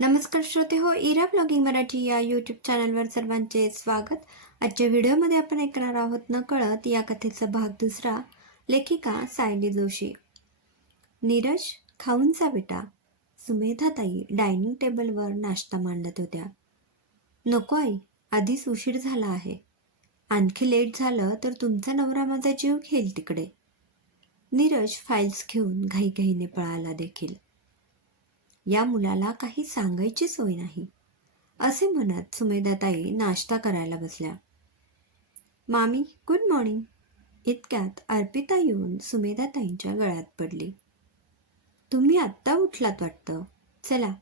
नमस्कार श्रोते हो इरा ब्लॉगिंग मराठी या यूट्यूब चॅनलवर सर्वांचे स्वागत. आजच्या व्हिडिओमध्ये आपण ऐकणार आहोत न कळत या कथेचा भाग दुसरा लेखिका सायली जोशी. नीरज खाऊन जा बेटा सुमेधाताई डायनिंग टेबलवर नाश्ता मांडत होत्या. नको आई आधीच उशीर झाला आहे. आणखी लेट झालं तर तुमचा नवरा माझा जीव घेईल तिकडे. नीरज फाईल्स घेऊन घाईघाईने पळाला देखील. या मुलाला काही सांगायची सोय नाही. असे म्हणत सुमेधाताई नाश्ता करायला बसल्या. मामी गुड मॉर्निंग इतक्यात अर्पिता येऊन सुमेधाताईंच्या गळ्यात पडली. तुम्ही आत्ता उठलात वाटतं. चला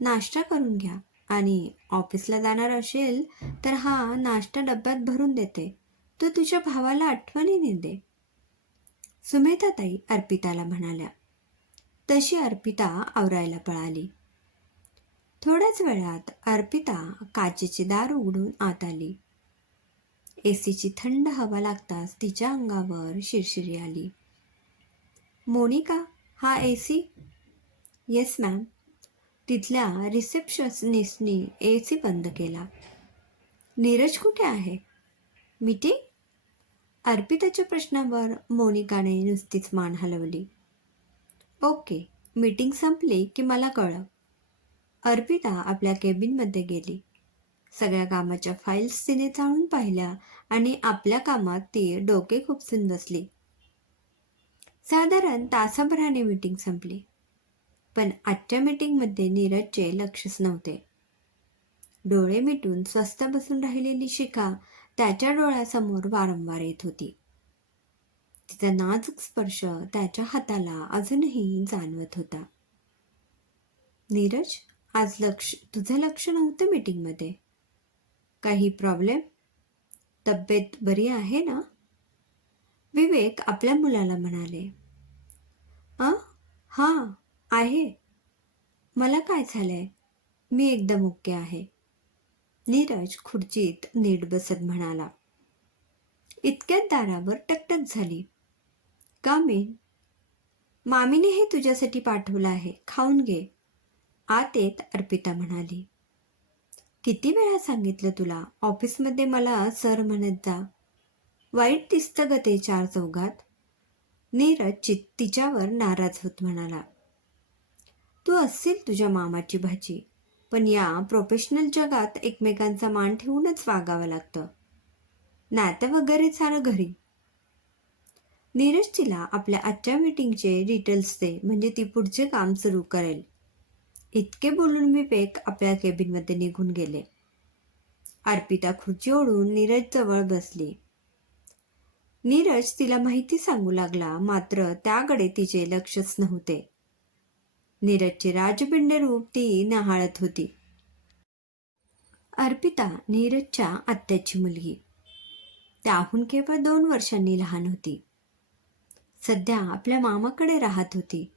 नाश्ता करून घ्या. आणि ऑफिसला जाणार असेल तर हा नाश्ता डब्यात भरून देते. तो तुझ्या भावाला आठवणीने दे. सुमेधाताई अर्पिताला म्हणाल्या. तशी अर्पिता आवरायला पळाली. थोड्याच वेळात अर्पिता काचेचे दार उघडून आत आली. एसीची थंड हवा लागताच तिच्या अंगावर शिरशिरी आली. मोनिका हा ए सी येस मॅम. तिथल्या रिसेप्शनिस्टनी ए सी बंद केला. नीरज कुठे आहे? मिटिंग? अर्पिताच्या प्रश्नावर मोनिकाने नुसतीच मान हलवली. ओके मीटिंग संपली की मला कळव. अर्पिता आपल्या केबिनमध्ये गेली. सगळ्या कामाच्या फाईल्स तिने चाळून पाहिल्या आणि आपल्या कामात ती डोके खुपसून बसली. साधारण तासाभराने मीटिंग संपली. पण आजच्या मीटिंगमध्ये नीरजचे लक्षच नव्हते. डोळे मिटून स्वस्त बसून राहिलेली शिखा त्याच्या डोळ्यासमोर वारंवार येत होती. तिचा नाजूक स्पर्श त्याच्या हाताला अजूनही जाणवत होता. नीरज आज लक्ष तुझं लक्ष नव्हतं मीटिंगमध्ये काही प्रॉब्लेम तब्येत बरी आहे ना? विवेक आपल्या मुलाला म्हणाले. आ हां आहे. मला काय झालंय? मी एकदम ओके आहे. नीरज खुर्चीत नीट बसत म्हणाला. इतक्यात दारावर टकटक झाली. कामीन मामीने हे तुझ्यासाठी पाठवलं आहे. खाऊन घे. आत येत अर्पिता म्हणाली. किती वेळा सांगितलं तुला? ऑफिसमध्ये मला सर म्हणत जा. वाईट दिसतं ग ते चार चौघात. नीरज चि तिच्यावर नाराज होत म्हणाला. तू असशील तुझ्या मामाची भाजी पण या प्रोफेशनल जगात एकमेकांचा मान ठेवूनच वागावं लागतं. नातं वगैरे सारं घरी. नीरज तिला आपल्या आजच्या मीटिंगचे डिटेल्स दे म्हणजे ती पुढचे काम सुरू करेल. इतके बोलून विवेक आपल्या केबिनमध्ये निघून गेले. अर्पिता खुर्ची ओढून नीरज जवळ बसली. नीरज तिला माहिती सांगू लागला मात्र त्याकडे तिचे लक्षच नव्हते. नीरजचे राजपिंड रूप ती नहाळत होती. अर्पिता नीरजच्या आत्याची मुलगी. त्याहून केवळ दोन वर्षांनी लहान होती. सध्या आपल्या मामाकडे राहत होती.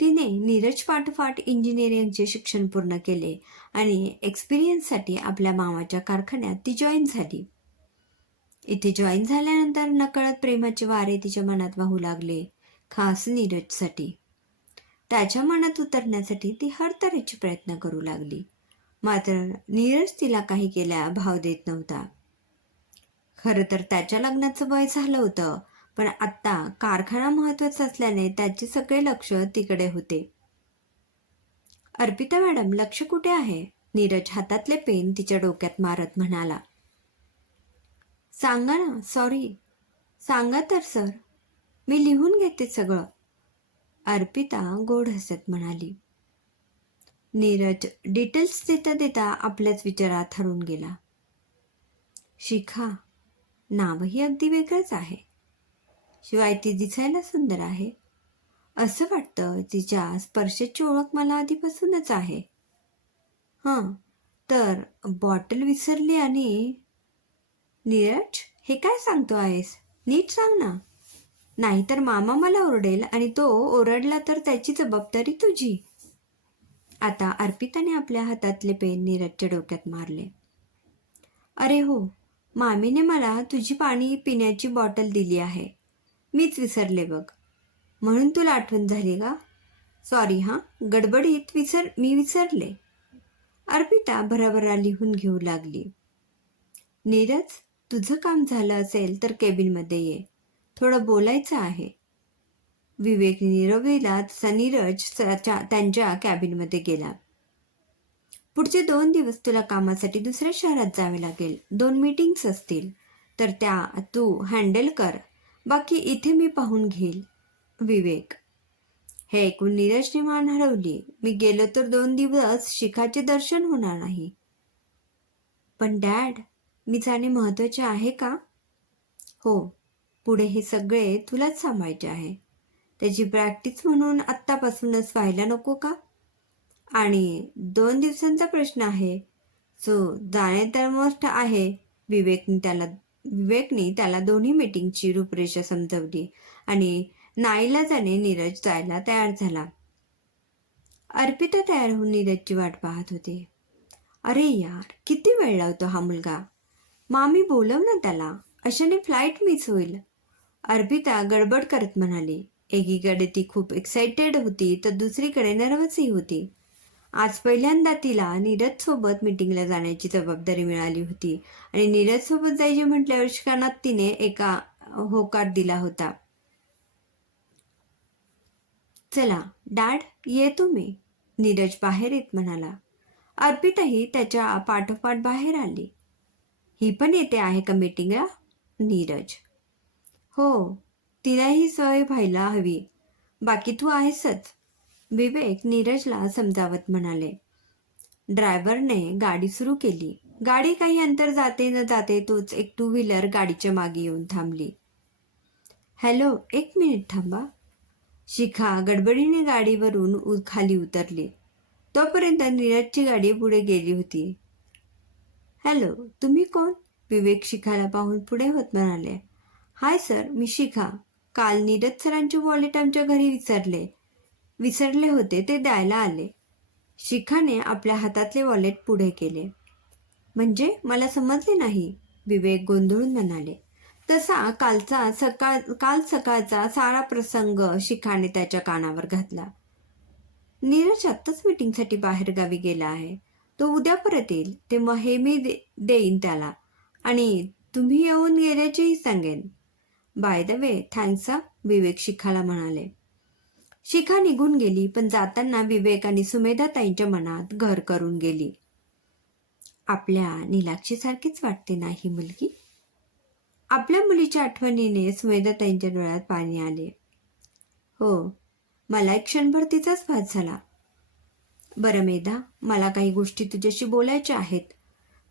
तिने नीरज पाठोपाठ इंजिनिअरिंगचे शिक्षण पूर्ण केले आणि एक्सपिरियन्ससाठी आपल्या मामाच्या कारखान्यात ती जॉईन झाली. इथे जॉईन झाल्यानंतर नकळत प्रेमाचे वारे तिच्या मनात वाहू लागले खास नीरजसाठी. त्याच्या मनात उतरण्यासाठी ती हर तऱ्हेचे प्रयत्न करू लागली. मात्र नीरज तिला काही केल्या भाव देत नव्हता. खरं तर त्याच्या लग्नाचं वय झालं होतं पण आत्ता कारखाना महत्त्वाचा असल्याने त्याचे सगळे लक्ष तिकडे होते. अर्पिता मॅडम लक्ष कुठे आहे? नीरज हातातले पेन तिच्या डोक्यात मारत म्हणाला. सांगा ना सॉरी सांगा तर सर मी लिहून घेते सगळं. अर्पिता गोड हसत म्हणाली. नीरज डिटेल्स देता देता आपल्याच विचारात हरून गेला. शिखा नावही अगदी वेगळंच आहे. शिवाय ती दिसायला सुंदर आहे. असं वाटतं तिच्या स्पर्शाची ओळख मला आधीपासूनच आहे. हां तर बॉटल विसरली आणि नीरज हे काय सांगतो आहेस? नीट सांग ना. नाहीतर मामा मला ओरडेल आणि तो ओरडला तर त्याची जबाबदारी तुझी. आता अर्पिताने आपल्या हातातले पेन नीरजच्या डोक्यात मारले. अरे हो मामीने मला तुझी पाणी पिण्याची बॉटल दिली आहे. मीच विसरले बघ. म्हणून तुला आठवण झाली का? सॉरी हां? गडबडीत विसर मी विसरले. अर्पिता भराभरा लिहून घेऊ लागली. नीरज तुझं काम झालं असेल तर केबिनमध्ये ये. थोडं बोलायचं आहे. विवेक निरवलेला तसा नीरज त्यांच्या कॅबिनमध्ये गेला. पुढचे दोन दिवस तुला कामासाठी दुसऱ्या शहरात जावे लागेल. दोन मीटिंग्स असतील. तर त्या तू हँडल कर. बाकी इथे मी पाहून घेईल. विवेक. हे ऐकून नीरजने मान हरवली. मी गेलो तर दोन दिवस शिखाचे दर्शन होणार नाही. पण डॅड मी जाणे महत्त्वाचे आहे का? हो पुढे हे सगळे तुलाच सांभाळायचे आहे. त्याची प्रॅक्टिस म्हणून आत्तापासूनच व्हायला नको का? आणि दोन दिवसांचा प्रश्न आहे. सो जाणे तर मोठ आहे विवेकने त्याला विवेकने त्याला दोन्ही मीटिंगची रूपरेषा समजवली आणि नाईलाजाने नीरज जायला तयार झाला. अर्पिता तयार होऊन नीरजची वाट पाहत होती. अरे यार किती वेळ लावतो हा मुलगा? मामी बोलव ना त्याला अशाने फ्लाईट मिस होईल. अर्पिता गडबड करत म्हणाली. एकीकडे ती खूप एक्साइटेड होती तर दुसरीकडे नर्वसही होती. आज पहिल्यांदा तिला नीरजसोबत मीटिंगला जाण्याची जबाबदारी मिळाली होती. आणि नीरजसोबत जायचे म्हटल्यावर शिकानात तिने एका होकार दिला होता. चला डॅड ये तुम्ही. नीरज बाहेर येत म्हणाला. अर्पिताही त्याच्या पाठोपाठ बाहेर आली. ही पण येते आहे का मीटिंगला? नीरज. हो तिलाही सोय व्हायला हवी. बाकी तू आहेसच. विवेक नीरजला समजावत म्हणाले ड्रायव्हरने गाडी सुरू केली. गाडी काही अंतर जाते न जाते तोच एक टू व्हीलर गाडीच्या मागे येऊन थांबली. हॅलो एक मिनिट थांबा शिखा गडबडीने गाडीवरून उ- खाली उतरली. तोपर्यंत नीरजची गाडी पुढे गेली होती. हॅलो तुम्ही कोण विवेक शिखाला पाहून पुढे होत म्हणाले. हाय सर मी शिखा. काल नीरज सरांचे वॉलेट आमच्या घरी विसरले. विसरले होते ते द्यायला आले. शिखाने आपल्या हातातले वॉलेट पुढे केले. म्हणजे मला समजले नाही विवेक गोंधळून म्हणाले. तसा कालचा सकाळ काल सकाळचा सारा प्रसंग शिखाने त्याच्या कानावर घातला. नीरज आत्ताच मीटिंगसाठी बाहेरगावी गेला आहे. तो उद्या परत येईल. तेव्हा हे मी दे देईन त्याला. आणि तुम्ही येऊन गेल्याचेही सांगेन. By the way thanks Vivek शिखाला म्हणाले. शिखा निघून गेली पण जाताना विवेक आणि सुमेधाताईंच्या मनात घर करून गेली. आपल्या नीलाक्षीसारखीच वाटते ना ही मुलगी? आपल्या मुलीच्या आठवणीने सुमेधाताईंच्या डोळ्यात पाणी आले. हो मला एक क्षणभर तिचाच भास झाला. बरं मेधा मला काही गोष्टी तुझ्याशी बोलायच्या आहेत.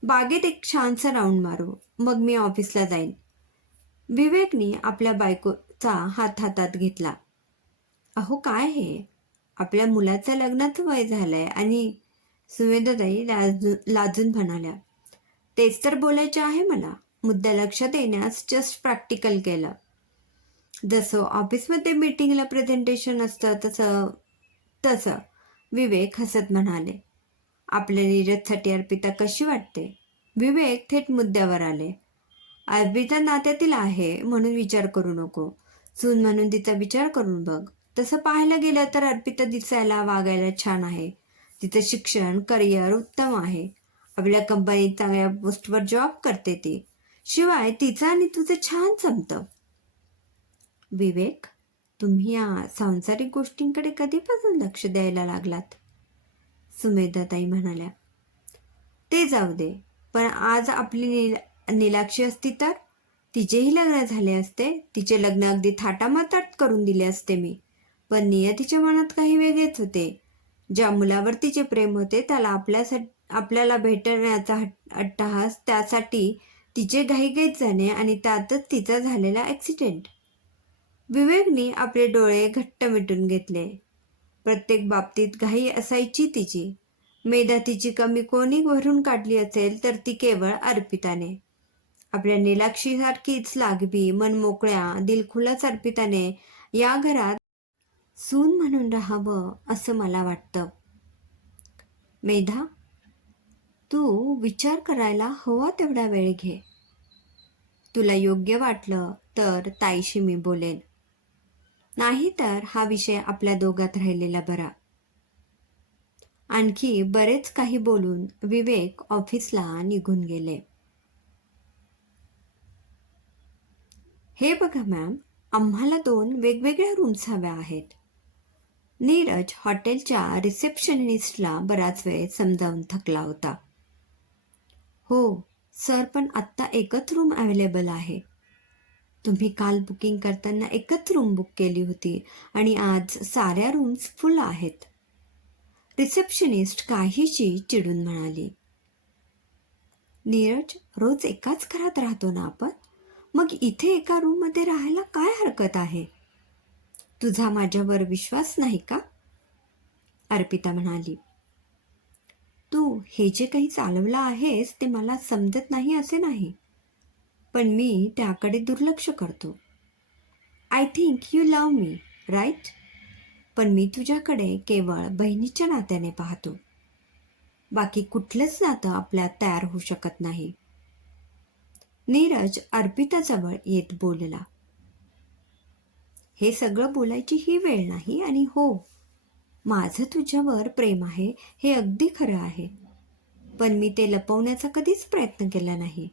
बागेत एक छानसा राऊंड मारू मग मी ऑफिसला जाईन. विवेकने आपल्या बायकोचा हात हातात घेतला. अहो काय हे? आपल्या मुलाचं लग्नाचं वय झालंय आणि सुवेदाताई लाजू लाजून म्हणाल्या तेच तर बोलायचे आहे मला. मुद्दा लक्षात येण्यास जस्ट प्रॅक्टिकल केलं. जसं ऑफिसमध्ये मीटिंगला प्रेझेंटेशन असतं तसं तसं. विवेक हसत म्हणाले आपल्या नीरजसाठी अर्पिता कशी वाटते? विवेक थेट मुद्द्यावर आले अर्पिता नात्यातील आहे म्हणून विचार करू नको. सून म्हणून तिचा विचार करून बघ. तसं पाहायला गेलं तर अर्पिता दिसायला वागायला छान आहे. तिचं शिक्षण करिअर उत्तम आहे. आपल्या कंपनीत चांगल्या पोस्टवर जॉब करते ती. शिवाय तिचं आणि तुझं छान जमतं. विवेक तुम्ही या सांसारिक गोष्टींकडे कधीपासून लक्ष द्यायला लागलात? सुमेधाताई म्हणाल्या. ते जाऊ दे पण आज आपली नील नीलाक्षी असती तर? तिचेही लग्न झाले असते. तिचे लग्न अगदी थाटामाटात करून दिले असते मी. पण नियतीच्या मनात काही वेगळेच होते. ज्या मुलावर तिचे प्रेम होते त्याला आपल्यासाठी आपल्याला भेटण्याचा अट्टहास त्यासाठी तिचे घाईघाईत जाणे आणि त्यातच तिचा झालेला ॲक्सिडेंट विवेकने आपले डोळे घट्ट मिटून घेतले. प्रत्येक बाबतीत घाई असायची तिची. मेधा तिची कमी कोणी भरून काढली असेल तर ती केवळ अर्पिताने. आपल्या नीलाक्षीसारखीच लागबी मन मोकळ्या दिलखुलास अर्पिताने या घरात सून म्हणून राहावं असं मला वाटतं. मेधा तू विचार करायला हवा तेवढा वेळ घे. तुला योग्य वाटलं तर ताईशी मी बोलेन. नाही तर हा विषय आपल्या दोघात राहिलेला बरा. आणखी बरेच काही बोलून विवेक ऑफिसला निघून गेले. हे बघा मॅम आम्हाला दोन वेगवेगळ्या रूम्स हव्या आहेत. नीरज हॉटेलच्या रिसेप्शनिस्टला बराच वेळ समजावून थकला होता. हो सर पण आत्ता एकच रूम अवेलेबल आहे. तुम्ही काल बुकिंग करताना एकच रूम बुक केली होती आणि आज साऱ्या रूम्स फुल आहेत. रिसेप्शनिस्ट काहीशी चिडून म्हणाली. नीरज रोज एकाच घरात राहतो ना आपण? मग इथे एका रूममध्ये राहायला काय हरकत आहे? तुझा माझ्यावर विश्वास नाही का? अर्पिता म्हणाली. तू हे जे काही चालवलं आहेस ते मला समजत नाही असे नाही. पण मी त्याकडे दुर्लक्ष करतो. I think you love me right पण मी तुझ्याकडे केवळ बहिणीच्या नात्याने पाहतो. बाकी कुठलंच नातं आपल्यात तयार होऊ शकत नाही. नीरज अर्पिताजवळ येत बोलला. हे सगळं बोलायची ही वेळ नाही आणि हो माझं तुझ्यावर प्रेम आहे हे अगदी खरं आहे. पण मी ते लपवण्याचा कधीच प्रयत्न केला नाही.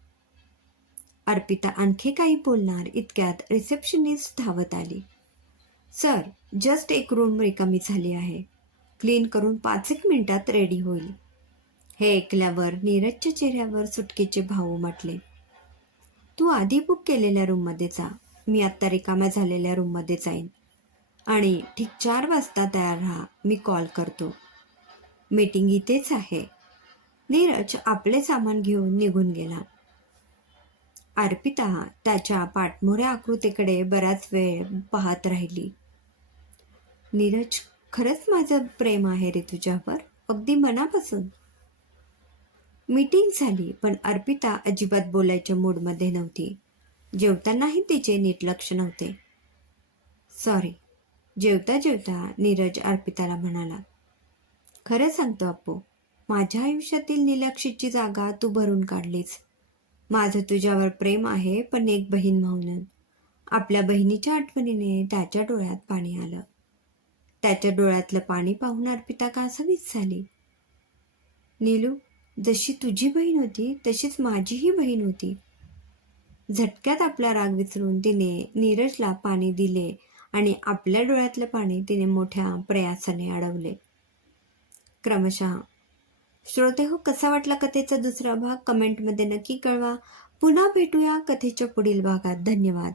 अर्पिता आणखी काही बोलणार इतक्यात रिसेप्शनिस्ट धावत आली. सर जस्ट एक रूम रिकामी झाली आहे. क्लीन करून पाच एक मिनिटात रेडी होईल. हे ऐकल्यावर नीरजच्या चेहऱ्यावर सुटकेचे भाव म्हटले तू आधी बुक केलेल्या रूममध्ये जा. मी आत्ता रिकाम्या झालेल्या रूममध्ये जाईन. आणि ठीक चार वाजता तयार राहा मी कॉल करतो. मीटिंग इथेच आहे. नीरज आपले सामान घेऊन निघून गेला. अर्पिता त्याच्या पाठमोऱ्या आकृतीकडे बराच वेळ पाहत राहिली. नीरज खरंच माझं प्रेम आहे रे तुझ्यावर? अगदी मनापासून. मीटिंग झाली पण अर्पिता अजिबात बोलायच्या मूडमध्ये नव्हती. जेवतानाही तिचे नीट लक्ष नव्हते. सॉरी जेवता जेवता नीरज अर्पिताला म्हणाला खरं सांगतो अप्पू माझ्या आयुष्यातील निलक्षीची जागा तू भरून काढलीस. माझं तुझ्यावर प्रेम आहे पण एक बहीण म्हणून. आपल्या बहिणीच्या आठवणीने त्याच्या डोळ्यात पाणी आलं. त्याच्या डोळ्यातलं पाणी पाहून अर्पिता कासावीस झाली. नीलू जशी तुझी बहीण होती तशीच माझीही बहीण होती. झटक्यात आपला राग विसरून तिने नीरजला पाणी दिले आणि आपल्या डोळ्यातलं पाणी तिने मोठ्या प्रयासाने अडवले. क्रमशः श्रोते हो कसा वाटला कथेचा दुसरा भाग? कमेंटमध्ये नक्की कळवा. पुन्हा भेटूया कथेच्या पुढील भागात. धन्यवाद.